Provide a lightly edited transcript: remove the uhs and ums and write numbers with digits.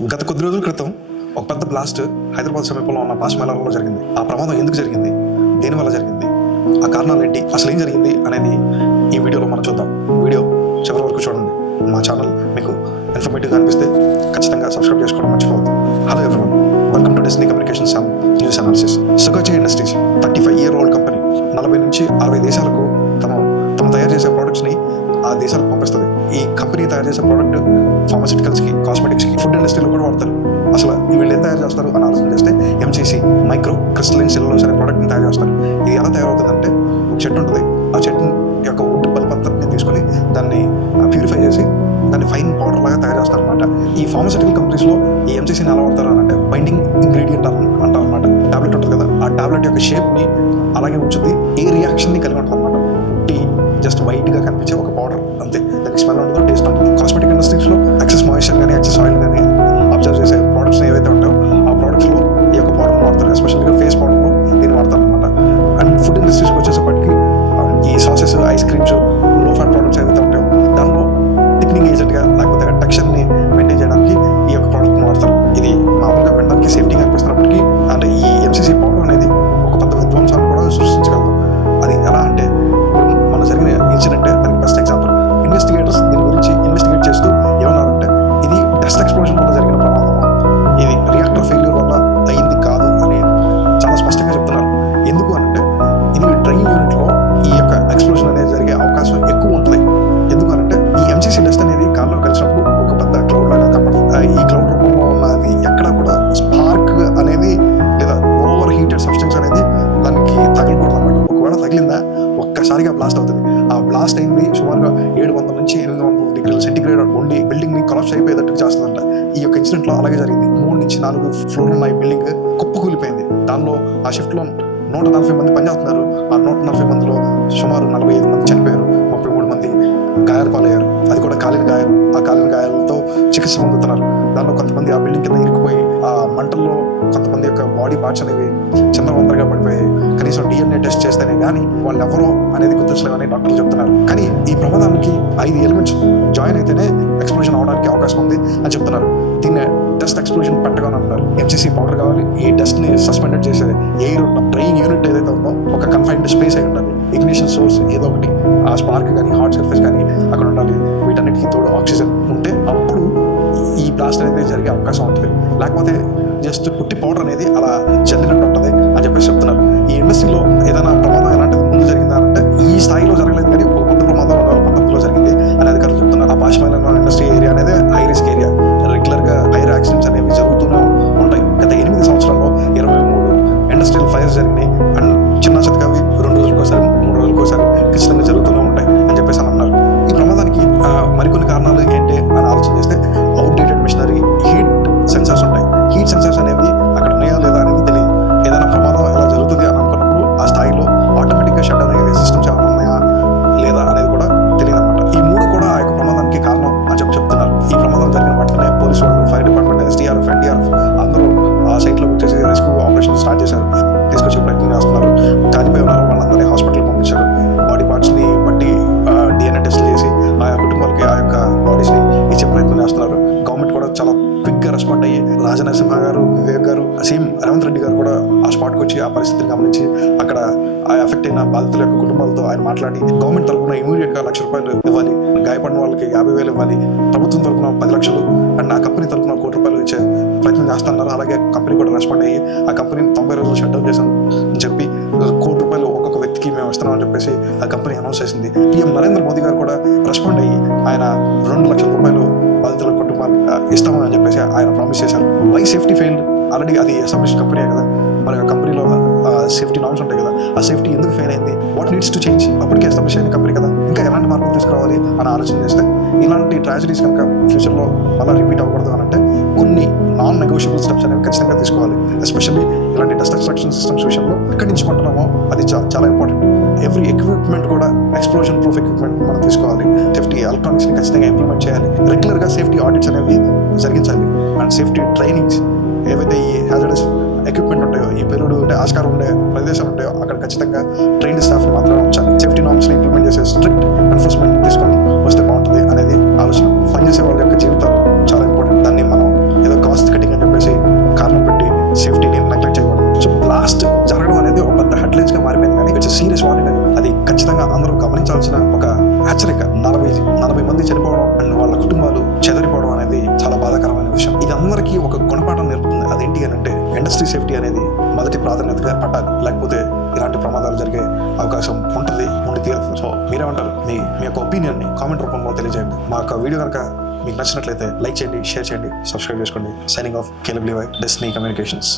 గత కొద్ది రోజుల క్రితం ఒక పెద్ద బ్లాస్ట్ హైదరాబాద్ సమీపంలో ఉన్న పాష్మేళాలో జరిగింది. ఆ ప్రమాదం ఎందుకు జరిగింది, దేనివల్ల జరిగింది, ఆ కారణాలు ఏంటి, అసలు ఏం జరిగింది అనేది ఈ వీడియోలో మనం చూద్దాం. వీడియో చివరి వరకు చూడండి. మా ఛానల్ మీకు ఇన్ఫర్మేటివ్గా అనిపిస్తే ఖచ్చితంగా సబ్స్క్రైబ్ చేసుకోవడం మర్చిపోవద్దు. Hello everyone, welcome to destiny communications and news analysis. సుగర్చే ఇండస్ట్రీస్ 35-year-old కంపెనీ 40 నుంచి 60 దేశాలకు తమ తయారు చేసే ప్రోడక్ట్స్ని ఆ దేశాలకు పంపిస్తుంది. ఈ కంపెనీ తయారు చేసే ప్రోడక్ట్ ఫార్మాసిటికల్స్కి, కాస్మెటిక్స్కి, ఫుడ్ ఇండస్ట్రీలో కూడా వాడతారు. అసలు వీళ్ళు ఏం తయారు చేస్తారు అని ఆలోచన చేస్తే ఎంసీసీ మైక్రో క్రిస్టలైన్ సెల్యులోజ్ అనే ప్రోడక్ట్ని తయారు చేస్తారు. ఇది ఎలా తయారవుతుందంటే, ఒక చెట్టు ఉంటుంది, ఆ చెట్టు యొక్క వుడ్ పల్ప్ అంతటిని తీసుకొని దాన్ని ప్యూరిఫై చేసి దాన్ని ఫైన్ పౌడర్ లాగా తయారు చేస్తారు అనమాట. ఈ ఫార్మాసిటికల్ కంపెనీస్లో ఈ ఎంసీసీని ఎలా వాడతారు అని అంటే, బైండింగ్ ఇంగ్రీడియంట్ అంటారు అనమాట. టాబ్లెట్ ఉంటుంది కదా, ఆ టాబ్లెట్ యొక్క షేప్ని అలాగే ఉంచుతుంది, ఏ రియాక్షన్ని కలిగి ఉంటుంది అనమాట. జస్ట్ వైట్గా కనిపించే ఒక పౌడర్ అంతే, దానికి స్మెల్ ఉండదు, టేస్ట్ ఉంటుంది. కాస్మెటిక్ ఇండస్ట్రీస్లో ఎక్సెస్ మాయిశ్చర్ కానీ ఎక్సెస్ ఆయిల్ కానీ అబ్జర్వ్ చేసే ప్రోడక్ట్స్ ఏవైతే ఉంటాయో ఆ ప్రోడక్ట్స్లో ఈ యొక్క పౌడర్ వాడతారు. ఎస్పెషల్గా ఫేస్ పౌడర్లో దీన్ని వాడతారు అనమాట. అండ్ ఫుడ్ ఇండస్ట్రీస్కి వచ్చేసప్పటికి ఈ సాసెస్, ఐస్ క్రీమ్స్, లో ఫ్యాట్ ప్రోడక్ట్స్ ఏవైతే ఉంటాయో దానిలో థిక్నింగ్ ఏజెంట్గా లేకపోతే టెక్స్చర్ని మెయింటైన్ చేయడానికి ఈ యొక్క ప్రోడక్ట్ని వాడతారు. ఇది మామూలుగా వినడానికి సేఫ్టీగా అనిపిస్తున్నప్పటికీ అంటే ఈ ఎంసీసీ పౌడర్ అనేది ఒక పెద్ద విధ్వంసాన్ని కూడా సృష్టించగలదు. అది ఎలా అంటే, మన జరిగిన ఇన్సిడెంట్ దానికి బెస్ట్ ఎగ్జాంపుల్. ఇన్వెస్టిగేటర్స్ దీని గురించి ఇన్వెస్టిగేట్ చేస్తూ ఏమన్నారంటే, ఇది డస్ట్ ఎక్స్ప్లోజన్ వల్ల జరిగిన ప్రమాదం, ఇది రియాక్టర్ ఫెయిల్యూర్ వల్ల అయింది కాదు అని చాలా స్పష్టంగా చెప్తున్నారు. ఎందుకు అంటే, ఇది డ్రైయింగ్ యూనిట్లో ఈ యొక్క ఎక్స్ప్లోజన్ అనేది జరిగే అవకాశం ఎక్కువ ఉంటుంది. ఎందుకంటే ఈ ఎంసీసీ డస్ట్ అనేది గాల్లో కలిసినప్పుడు ఒక పెద్ద క్లౌడ్ లాగా కనపడుతుంది. ఈ క్లౌడ్ రూపంలో ఉన్నది ఎక్కడా కూడా స్పార్క్ అనేది లేదా ఓవర్ హీటెడ్ సబ్స్టెన్స్ అనేది దానికి తగలకూడదు అన్నమాట. ఒకవేళ తగిలిందా ఒక్కసారిగా బ్లాస్ట్ అవుతుంది. ఆ బ్లాస్ట్ అయింది సుమారుగా 700 నుంచి 800 డిగ్రీల సెంటిగ్రేడ్ ఉండి బిల్డింగ్ ని కొలాప్స్ అయిపోయేటట్టు చేస్తుందంట. ఈ యొక్క ఇన్సిడెంట్ లో అలాగే జరిగింది. 3 నుంచి 4 ఫ్లోర్లు ఉన్న ఈ బిల్డింగ్ కుప్పకూలిపోయింది. దానిలో ఆ షిఫ్ట్ లో 140 మంది పనిచేస్తున్నారు. ఆ 140 మందిలో సుమారు 45 మంది చనిపోయారు, 33 మంది గాయాలు పాలయ్యారు. అది కూడా కాలిన గాయాలు. ఆ కాలిన గాయాలతో చికిత్స పొందుతున్నారు. దానిలో కొంతమంది ఆ బిల్డింగ్ కింద ఇరుక్కుపోయి ఆ మంటల్లో కొంతమంది యొక్క బాడీ పార్ట్స్ అనేవి చిందరవందరగా పడిపోయాయి. కనీసం DNA టెస్ట్ చేస్తేనే కానీ వాళ్ళు ఎవరో అనేది గుర్తించలేమని డాక్టర్లు చెప్తున్నారు. కానీ ఈ ప్రమాదానికి 5 ఎలిమెంట్స్ జాయిన్ అయితేనే ఎక్స్ప్లోజన్ అవడానికి అవకాశం ఉంది అని చెప్తున్నారు. దీన్ని డస్ట్ ఎక్స్ప్లోజన్ పెట్టగా అంటున్నారు. ఎంసీసీ పౌడర్ కావాలి, ఈ డస్ట్ ని సస్పెండెడ్ చేసే ఎయిర్ డ్రైయింగ్ యూనిట్ ఏదైతే ఉందో ఒక కన్ఫైన్డ్ స్పేస్ అయి ఉండాలి. ఇగ్నిషన్ సోర్స్ ఏదో ఒకటి, ఆ స్పార్క్ కానీ హాట్ సర్ఫేస్ కానీ అక్కడ ఉండాలి. వీటన్నిటికీ తోడు ఆక్సిజన్ ఉంటే అప్పుడు ఈ బ్లాస్ట్ అనేది జరిగే అవకాశం ఉంటుంది. లేకపోతే జస్ట్ పుట్టి పౌడర్ అనేది అలా చల్లినట్టు ఉంటుంది అని చెప్పేసి చెప్తున్నారు. ఈ ఇండస్ట్రీలో ఏదైనా ప్రమాదం ఎలాంటిది ముందు జరిగిందా అంటే, ఈ స్థాయిలో జరగలేదు కానీ ఒక పెద్ద ప్రమాదం 2019లో జరిగింది అని అధికారులు చెప్తున్నారు. ఆ పాష్మేళాలో ఇండస్ట్రీ ఏరియా అనేది హై రిస్క్ ఏరియా. రెగ్యులర్గా ఫైర్ యాక్సిడెంట్స్ అనేవి జరుగుతూనే ఉంటాయి. గత 8 సంవత్సరాల్లో 23 ఇండస్ట్రియల్ ఫైర్స్ జరిగినాయి. అండ్ చిన్న చితకవి 2 రోజులకోసారి 3 రోజులకోసారి ఖచ్చితంగా జరుగుతూనే ఉంటాయి అని చెప్పేసి అని అన్నారు. ఈ ప్రమాదానికి మరికొన్ని కారణాలు ఏంటి అని ఆలోచన చేస్తే, అవుట్డేటెడ్ మిషనరీ, హీట్ సెన్సార్స్ ఉంటాయి. హీట్ సెన్సార్స్ అనేవి అక్కడ ఉన్నాయా లేదా అనేది తెలియదు. ఏదైనా ప్రమాదం ఎలా జరుగుతుంది అని అనుకున్నప్పుడు ఆ స్థాయిలో ఆటోమేటిక్గా షట్ డౌన్ అయ్యే సిస్టమ్స్ ఏమైనా ఉన్నాయా లేదా అనేది కూడా తెలియదు అనమాట. ఈ 3 కూడా ఆ యొక్క ప్రమాదానికి కారణం అని చెప్తున్నారు. ఈ ప్రమాదం జరిగిన వెంటనే పోలీసు వాళ్ళు, ఫైర్ డిపార్ట్మెంట్, SDRF, NDRF అందరూ ఆ సైట్లో వచ్చేసి రెస్క్యూ ఆపరేషన్ స్టార్ట్ చేశారు. తీసుకొచ్చే ప్రయత్నం చేస్తున్నారు. కాలిపోయి ఉన్నారు వాళ్ళందరినీ హాస్పిటల్కి పంపించారు. బాడీ పార్ట్స్ని బట్టి DNA టెస్ట్లు చేసి ఆయా కుటుంబాలకి ఆ యొక్క బాడీస్ని ఇచ్చే ప్రయత్నం చేస్తున్నారు. గవర్నమెంట్ కూడా చాలా క్విక్గా రెస్పాండ్ అయ్యి, రాజనరసింహ గారు, వివేక్ గారు, సీఎం రేవంత్ రెడ్డి గారు కూడా ఆ స్పాట్కి వచ్చి ఆ పరిస్థితిని గమనించి అక్కడ ఆ ఎఫెక్ట్ అయిన బాధితుల యొక్క కుటుంబాలతో ఆయన మాట్లాడి, గవర్నమెంట్ తరఫున ఇమీడియట్గా ₹1,00,000 ఇవ్వాలి, గాయపడిన వాళ్ళకి 50,000 ఇవ్వాలి, ప్రభుత్వం తరఫున 10 లక్షలు అండ్ ఆ కంపెనీ తరఫున ₹1,00,000 ఇచ్చే ప్రయత్నం చేస్తున్నారు. అలాగే కంపెనీ కూడా రెస్పాండ్ అయ్యి ఆ కంపెనీని 90 రోజులు షట్ డౌన్ చేశాను అని చెప్పి ₹1,00,000 ఒక్కొక్క వ్యక్తికి మేము ఇస్తున్నామని చెప్పేసి ఆ కంపెనీ అనౌన్స్ చేసింది. PM నరేంద్ర మోదీ గారు కూడా రెస్పాండ్ అయ్యి ఆయన ₹2,00,000 బాధితుల కుటుంబానికి ఇస్తామని చెప్పేసి ఆయన ప్రామిస్ చేశారు. Why safety failed? ఆల్రెడీ అది ఎస్టాబ్లిష్ కంపెనీ కదా, మరి ఆ కంపెనీలో సేఫ్టీ నామ్స్ ఉంటాయి కదా, ఆ సేఫ్టీ ఎందుకు ఫెయిల్ అయింది? What needs to change? అప్పటికే ఎస్టాబ్లిష్ అయిన కంపెనీ కదా, ఇంకా ఎలాంటి మార్పులు తీసుకురావాలి అని ఆలోచన చేస్తే, ఇలాంటి ట్రాజడీస్ కనుక ఫ్యూచర్లో మళ్ళీ రిపీట్ అవ్వకూడదు అని అంటే కొన్ని నాన్ నెగోషియబుల్ స్టెప్స్ అనేవి ఖచ్చితంగా తీసుకోవాలి. ఎస్పెషల్లీ ఇలాంటి డస్ట్ ఎక్స్ట్రాక్షన్ సిస్టమ్స్ విషయంలో ఎక్కడి నుంచి కొంటున్నామో అది చాలా ఇంపార్టెంట్. ఎవ్రీ ఎక్విప్మెంట్ కూడా ఎక్స్ప్లోజన్ ప్రూఫ్ ఎక్విప్మెంట్ మనం తీసుకోవాలి. సేఫ్టీ ఎలక్ట్రానిక్స్ని ఖచ్చితంగా ఇంప్లిమెంట్ చేయాలి. రెగ్యులర్గా సేఫ్టీ ఆడిట్స్ అనేవి జరిగించాలి. అండ్ సేఫ్టీ ట్రైనింగ్స్ ఏవైతే ఈ హ్యాజర్డస్ ఎక్విప్మెంట్ ఉంటాయో, ఈ పెరుగుడు ఉండే ఆస్కారం ఉండే ప్రదేశాలు ఉంటాయో అక్కడ ఖచ్చితంగా ట్రైన్డ్ స్టాఫ్ మాత్రమే ఉంచాలి. సేఫ్టీ నామ్స్ని ఇంప్లిమెంట్ చేసే స్ట్రిక్ట్ ఎన్ఫోర్స్మెంట్ తీసుకొని వస్తే బాగుంటుంది అనేది ఆలోచన. పనిచేసే వాళ్ళ యొక్క జీవితాలు చాలా ఇంపార్టెంట్. దాన్ని మనం ఏదో కాస్ట్ అందరూ గమనించాల్సిన ఒక హెచ్చరిక. 40 మంది చనిపోవడం అండ్ వాళ్ళ కుటుంబాలు చెదరిపోవడం అనేది చాలా బాధాకరమైన విషయం. ఇది అందరికీ ఒక గుణపాఠం నేర్పుతుంది. అదేంటి అని అంటే ఇండస్ట్రీ సేఫ్టీ అనేది మొదటి ప్రాధాన్యతగా పట్టాలి, లేకపోతే ఇలాంటి ప్రమాదాలు జరిగే అవకాశం ఉండి తీరుతుంది. సో మీరేమంటారు? మీ యొక్క ఒపీనియన్ ని కామెంట్ రూపంలో తెలియజేయండి. మా యొక్క వీడియో కనుక మీకు నచ్చినట్లయితే లైక్ చేయండి, షేర్ చేయండి, సబ్స్క్రైబ్ చేసుకోండి. Signing off, కేలబ్ Levi, destiny communications.